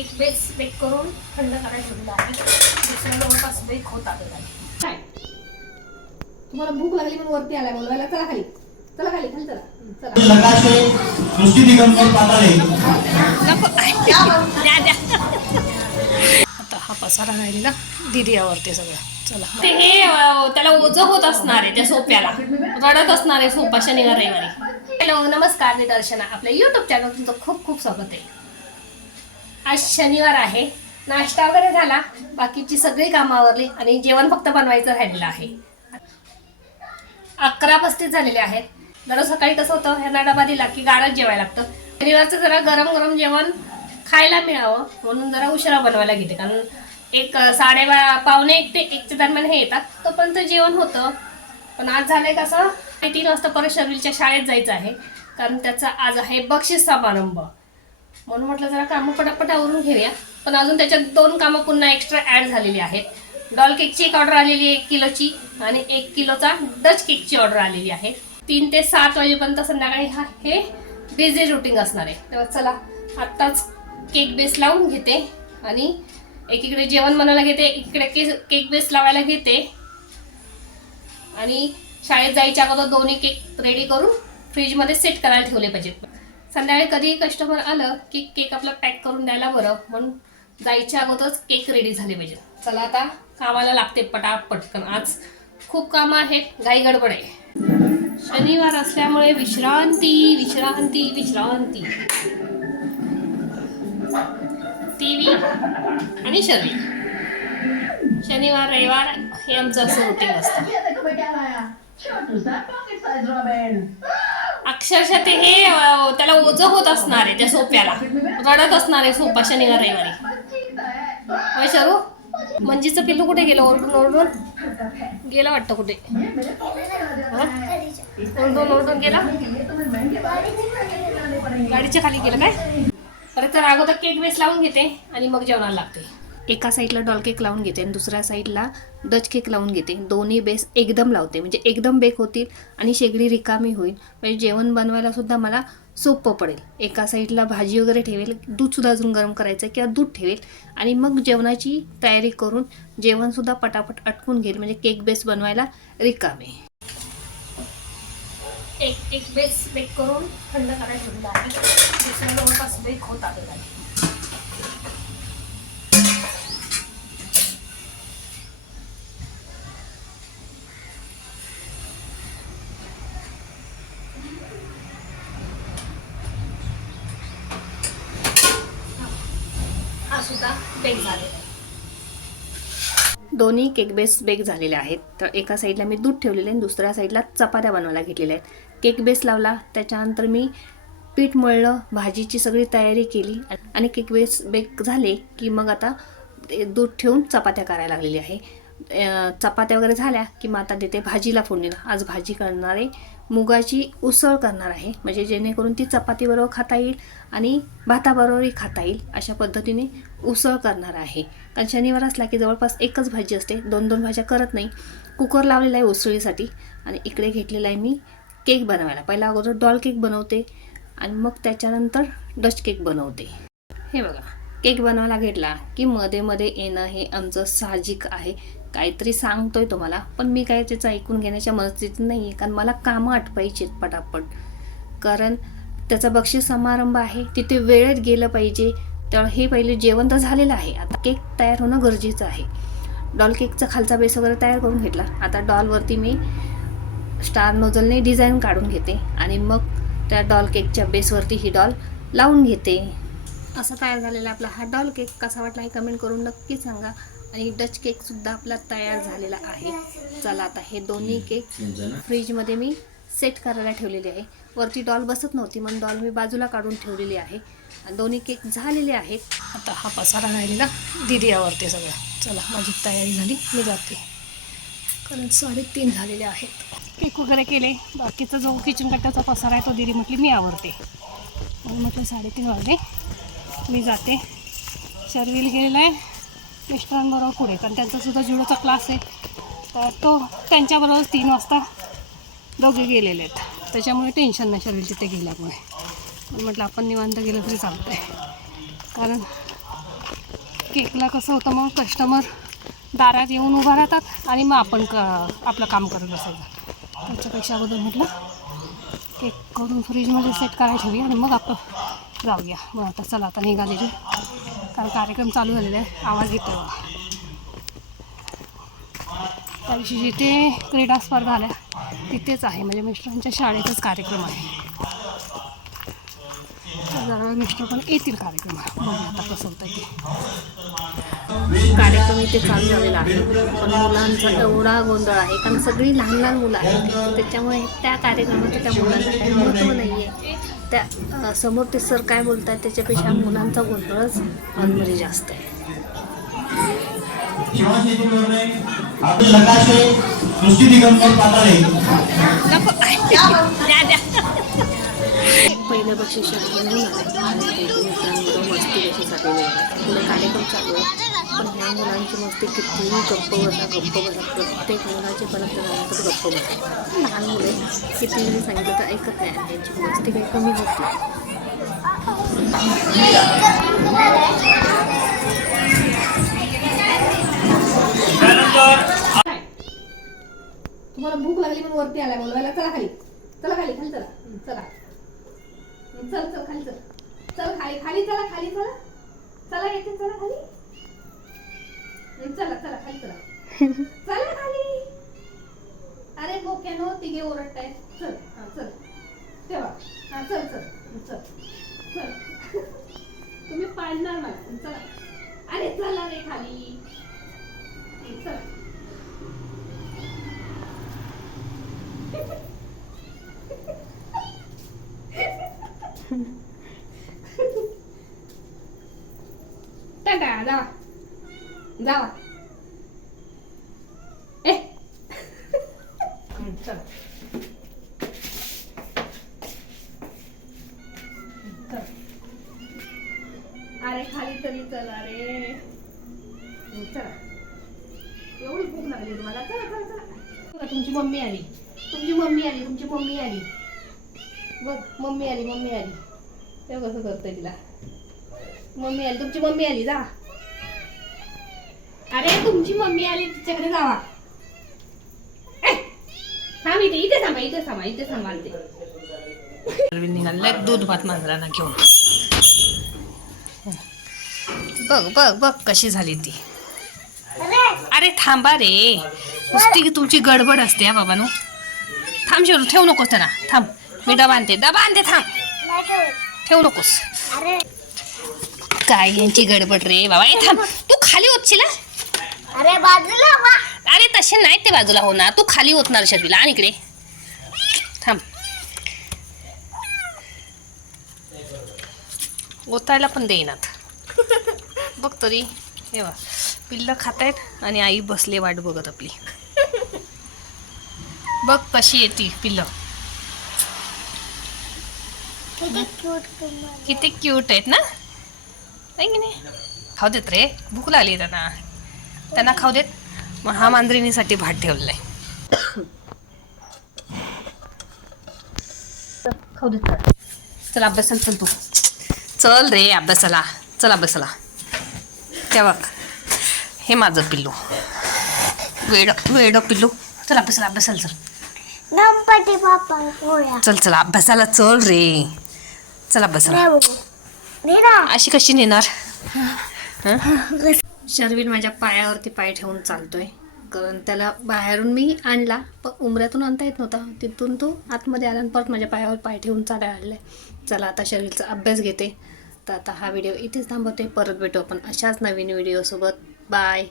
एक base bake करून थंड करायला ठेवलेला आहे. दुसरा जवळपास बेक होत आलेला आहे. काय? तुम्हाला भूक लागली म्हणून वरती आलाय बोलवायला चला खाली. चला खाली खाली चला. चला. नकाशे सृष्टी दिगंबर पाताळे. आता हा पसारा राहिलेला दिदी आवडते सगळं. चला. ते हे त्याला ओझं होत असणार आहे त्या सोप्याला. रडत असणार आहे सोपा शनिवार रविवारी. हॅलो नमस्कार मी दर्शना. आपल्या युट्यूब चॅनल तुमचं खूप खूप स्वागत आहे. आज शनिवार आहे. नाश्ता वगैरे झाला. बाकीची सगळी कामावरली आणि जेवण फक्त बनवायचं राहिलेलं आहे. अकरा पस्तीस झालेले आहेत. दररोज सकाळी कसं होतं? ह्यांना डबा दिला की गाडत जेवायला लागतं. शनिवारचं जरा गरम गरम जेवण खायला मिळावं. म्हणून जरा उशिरा बनवायला घेते कारण एक साडेबारा साडेबा पावणे एक ते एकच्या दरम्यान हे येतात. तोपर्यंत जेवण होतं. पण आज झालंय कसं? ते तीन वाजता परत शर्वीलच्या शाळेत जायचं आहे. कारण त्याचा आज आहे बक्षीस समारंभ. म्हणून म्हटलं जरा कामं पटापट आवरून घेऊया. पण अजून त्याच्यात दोन कामं पुन्हा एक्स्ट्रा ॲड झालेली आहेत. डॉल केकची एक ऑर्डर आलेली आहे एक किलोची आणि एक किलोचा डच केकची ऑर्डर आलेली आहे. तीन ते सात वाजेपर्यंत संध्याकाळी हा हे बिझी रुटीन असणार आहे. तेव्हा चला आत्ताच केक बेस लावून घेते आणि एकीकडे जेवण बनवायला घेते एकीकडे केक केक बेस लावायला घेते. आणि शाळेत जायच्या अगोदर दोन्ही केक रेडी करून फ्रीजमध्ये सेट करायला ठेवले पाहिजेत. संध्याकाळी कधी कस्टमर आलं की केक आपला पॅक करून द्यायला बरं. म्हणून जायच्या अगोदरच केक रेडी झाले पाहिजे चला आता कामाला लागते पटापट पटकन आज खूप कामं आहेत घाई गडबड आहे. शनिवार असल्यामुळे विश्रांती विश्रांती विश्रांती. टीव्ही आणि शरीर शनिवार रविवार हे आमचं असं रुटीन असतं. अक्षरशः ते हे त्याला ओझं होत असणार आहे त्या सोप्याला. रडत असणार आहे सोपा शनिवार. रविवारी होय शरू? मंजीचं पिल्लू कुठे गेलं? ओरडून ओरडून? गेलं वाटतं कुठे? हं? ओरडून ओरडून गेला? गाडीच्या खाली गेलं काय? अरे तर अगोदर केक बेस लावून घेते आणि मग जेवणाला लागते. एका साईडला डॉल केक लावून घेते आणि दुसऱ्या साईडला डच केक लावून घेते. दोन्ही बेस एकदम लावते. म्हणजे एकदम बेक होतील आणि शेगडी रिकामी होईल. म्हणजे जेवण बनवायलासुद्धा मला सोपं पडेल. एका साईडला भाजी वगैरे ठेवेल दूधसुद्धा अजून गरम करायचं किंवा दूध ठेवेल आणि मग जेवणाची तयारी करून जेवणसुद्धा पटापट अटकून घेईल. म्हणजे केक बेस बनवायला रिकामे. एक एक बेस बेक करून थंड करायला आहे जवळपास बेक होत आलेला आहे. बेक झालेलं दोन्ही केक बेस बेक झालेले आहेत. तर एका साईडला मी दूध ठेवलेले आणि दुसऱ्या साईडला चपात्या बनवायला घेतलेल्या आहेत. केक बेस लावला त्याच्यानंतर मी पीठ मळलं भाजीची सगळी तयारी केली आणि केक बेस बेक झाले की मग आता ते दूध ठेवून चपात्या करायला लागलेली आहे. चपात्या वगैरे झाल्या की मग आता देते भाजीला फोडणीला. आज भाजी करणारे मुगाची उसळ करणार आहे. म्हणजे जेणेकरून ती चपातीबरोबर खाता येईल आणि भाताबरोबरही खाता येईल अशा पद्धतीने उसळ करणार आहे. कारण शनिवार असला की जवळपास एकच भाजी असते. दोन दोन भाज्या करत नाही. कुकर लावलेला आहे उसळीसाठी आणि इकडे घेतलेला आहे मी केक बनवायला. पहिला अगोदर डॉल केक बनवते आणि मग त्याच्यानंतर डच केक बनवते. हे बघा केक बनवायला घेतला की मध्ये मध्ये येणं हे आमचं साहजिक आहे. काहीतरी सांगतोय तुम्हाला पण मी काय त्याचं ऐकून घेण्याच्या मनस्थितीत नाही आहे कारण मला कामं आटपायची आहेत पटापट. कारण त्याचा बक्षीस समारंभ आहे तिथे वेळेत गेलं पाहिजे त्यामुळे हे पहिले जेवण तर झालेलं आहे. आता केक तयार होणं गरजेचं आहे. डॉल केकचा खालचा बेस वगैरे तयार करून घेतला. आता डॉलवरती मी स्टार नोझलने डिझाईन काढून घेते आणि मग त्या डॉल केकच्या बेसवरती ही डॉल लावून घेते. असा तयार झालेला आपला हा डॉल केक. कसा वाटला हे कमेंट करून नक्की सांगा. आणि डच केकसुद्धा आपला तयार झालेला आहे. चला आता हे दोन्ही केक फ्रीजमध्ये मी सेट करायला ठेवलेली आहे. वरती डॉल बसत नव्हती म्हणून डॉल मी बाजूला काढून ठेवलेली आहे. आणि दोन्ही केक झालेले आहेत. आता हा पसारा राहिलेला दिदी आवडते सगळं. चला माझी तयारी झाली मी जाते. कारण साडेतीन झालेले आहेत. केक वगैरे केले. बाकीचा जो किचन कट्ट्याचा पसारा आहे तो दिदी म्हटली मी आवडते म्हणून म्हटलं साडेतीन वाजले. मी जाते. शर्विल गेलेला आहे. मिस्टरांबरोबर पुढे. कारण त्यांचा सुद्धा जुडोचा क्लास आहे. तर तो त्यांच्याबरोबर तीन वाजता दोघे गेलेले आहेत. त्याच्यामुळे टेन्शन नाही शरीर तिथे गेल्यामुळे. पण म्हटलं आपण निवांत गेलं तरी चालतं आहे कारण केकला कसं होतं मग कस्टमर दारात येऊन उभा राहतात आणि मग आपण क आपलं काम करत बसायचं. त्याच्यापेक्षा अगोदर म्हटलं केक करून फ्रीजमध्ये सेट करायला ठेवूया आणि मग आपण जाऊया. मग आता चला आता निघालेली. कारण कार्यक्रम चालू झालेला आहे. आवाज येतो त्या दिवशी जिथे क्रीडा स्पर्धा आल्या तिथेच आहे. म्हणजे मिस्टरांच्या शाळेतच कार्यक्रम आहे. जरा मिस्टर पण येतील कार्यक्रम. बघूया आता कसं होतं ते. कार्यक्रम इथे चालू झालेला आहे. पण मुलांचा एवढा गोंधळ आहे. कारण सगळी लहान लहान मुलं आहेत. त्याच्यामुळे त्या कार्यक्रमाचं त्या मुलांना काही महत्त्व नाही आहे त्या समोर ते सर काय बोलतात त्याच्यापेक्षा मुलांचा गोंधळच आतमध्ये जास्त आहे पहिलं बक्षीस मिळून मस्ती कशी चाललेली आहे पुढे कार्यक्रम चालू आहे पण ह्या मुलांची मस्ती कितीही गप्प बसा गप्प बसा. प्रत्येक मुलाचे पर्यंत झाल्यानंतर गप्प बसा. लहान मुले कितीही सांगितलं तर ऐकत नाही आणि त्यांची मस्ती काही कमी होत नाही. तुम्हाला भूक लागली म्हणून वरती आलाय बोलवायला चला खाली. चला खाली खाली चला. चला. चल चल खाली चल. चल खाली खाली चला खाली चला. चला येते चला खाली. चला चला खाली चला चला खाली. अरे बोक्यानो तिघे ओरडताय चल हा चल. तेव्हा हा चल चल चल चल. तुम्ही पाडणार मला. चला. अरे चला रे खाली. चला. टाटा जावा जावा. ए. अरे खाली तरी चला रे हं, चला. एवढी भूक लागली तुम्हाला चला चला चला. तुमची मम्मी आली. तुमची मम्मी आली तुमची मम्मी आली. बघ मम्मी आली मम्मी आली. तेव्हा कसं करतोय तिला. मम्मी आली तुमची मम्मी आली जा. अरे तुमची मम्मी आली तिच्याकडे जावा. थांब इथे इथे थांबा इथे थांबा इथे दूध भात मांजरांना घेऊन. बघ बघ बघ कशी झाली ती. अरे थांबा रे. नुसती तुमची गडबड असते हा बाबानो. थांब शिवरू ठेवू नकोस त्यांना. थांब मी डबा आणते. डबा आणते थांब. ठेवू नकोस. काय यांची गडबड रे बाबा. ए थांब. तू खाली होतशील हा? अरे बाजूला वा. अरे तसे नाही ते बाजूला होणार. तू खाली होतणार शर्वीला. आणि इकडे. थांब. ओतायला पण देईनात. बघ तरी. हे बघ. पिल्लं खातायत आणि आई बसले वाट बघत आपली. बघ कशी येते पिल्लं. किती क्यूट तुम्हाला किती क्यूट आहेत ना? आहे की नाही? खाऊ देत रे. भूक लागली त्यांना. त्यांना खाऊ देत. मग हा मांजरिणीसाठी भात ठेवलेला आहे खाऊ देत. चल अभ्यासाला चल तू. चल रे अभ्यासाला. चल अभ्यासाला. तेव्हा हे माझं पिल्लू. वेड वेड पिल्लू. चल अभ्यासाला अभ्यासाला चल. चल चल अभ्यासाला चल रे. चल अभ्यासाला. बघू अशी कशी नेणार? शर्विल माझ्या पायावरती पाय ठेवून चालतोय. कारण त्याला बाहेरून मी आणला पण उमऱ्यातून आणता येत नव्हता. तिथून तो आतमध्ये आला आणि परत माझ्या पायावर पाय ठेवून चालायला आणलाय चला आता शरीरचा अभ्यास घेते. तर आता हा व्हिडिओ इथेच थांबवते. परत भेटू आपण अशाच नवीन व्हिडिओसोबत. बाय.